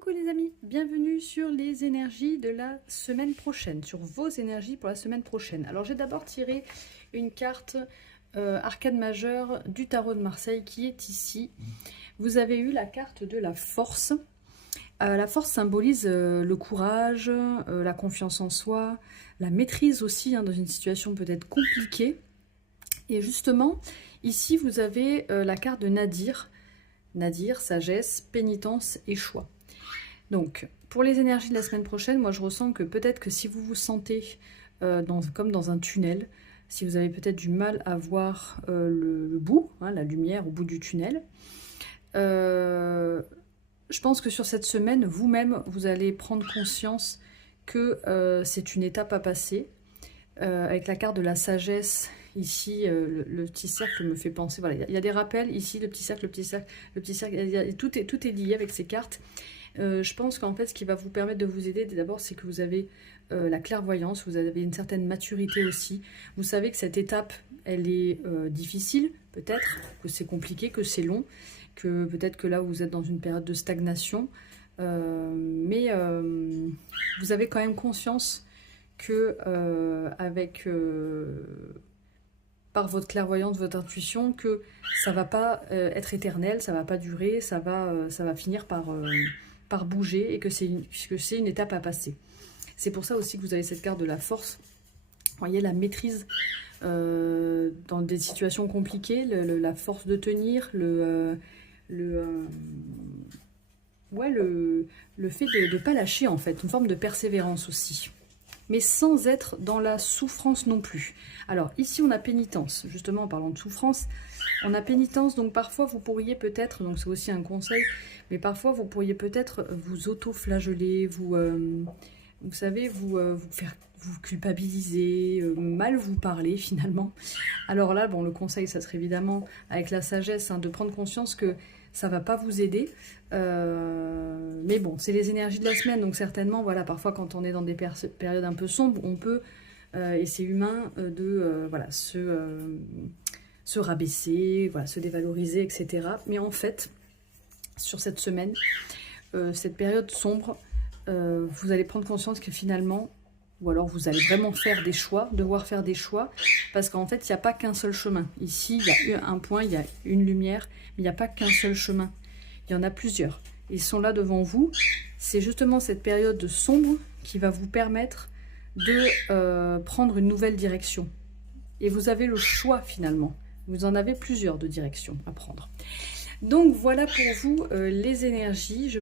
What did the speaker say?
Coucou les amis, bienvenue sur les énergies de la semaine prochaine, sur vos énergies pour la semaine prochaine. Alors j'ai d'abord tiré une carte arcane majeure du tarot de Marseille qui est ici. Vous avez eu la carte de la force. La force symbolise le courage, la confiance en soi, la maîtrise aussi dans une situation peut-être compliquée. Et justement, ici vous avez la carte de Nadir. Nadir, sagesse, pénitence et choix. Donc, pour les énergies de la semaine prochaine, moi je ressens que peut-être que si vous vous sentez comme dans un tunnel, si vous avez peut-être du mal à voir le bout, la lumière au bout du tunnel, je pense que sur cette semaine, vous-même, vous allez prendre conscience que c'est une étape à passer. Avec la carte de la sagesse, ici, le petit cercle me fait penser, voilà, il y a des rappels, ici, le petit cercle, le petit cercle, le petit cercle, tout est lié avec ces cartes. Je pense qu'en fait, ce qui va vous permettre de vous aider, d'abord, c'est que vous avez la clairvoyance, vous avez une certaine maturité aussi. Vous savez que cette étape, elle est difficile, peut-être, que c'est compliqué, que c'est long, que peut-être que là, vous êtes dans une période de stagnation. Mais vous avez quand même conscience que par votre clairvoyance, votre intuition, que ça va pas être éternel, ça va pas durer, ça va finir par bouger et que c'est une étape à passer. C'est pour ça aussi que vous avez cette carte de la force. Vous voyez la maîtrise dans des situations compliquées, la force de tenir, le fait de ne pas lâcher en fait, une forme de persévérance aussi. Mais sans être dans la souffrance non plus. Alors ici on a pénitence, justement en parlant de souffrance, on a pénitence, donc parfois vous pourriez peut-être, donc c'est aussi un conseil, mais parfois vous pourriez peut-être vous auto-flageller, vous savez, vous culpabiliser, mal vous parler finalement. Alors là, bon, le conseil, ça serait évidemment, avec la sagesse, de prendre conscience que ça va pas vous aider. Mais bon, c'est les énergies de la semaine, donc certainement, voilà, parfois quand on est dans des périodes un peu sombres, on peut, et c'est humain, voilà, se rabaisser, voilà, se dévaloriser, etc. Mais en fait, sur cette semaine, cette période sombre, vous allez prendre conscience que finalement, ou alors vous allez vraiment faire des choix, devoir faire des choix, parce qu'en fait, il n'y a pas qu'un seul chemin. Ici, il y a eu un point, il y a une lumière, mais il n'y a pas qu'un seul chemin. Il y en a plusieurs. Ils sont là devant vous. C'est justement cette période sombre qui va vous permettre de prendre une nouvelle direction. Et vous avez le choix finalement. Vous en avez plusieurs de directions à prendre. Donc voilà pour vous les énergies.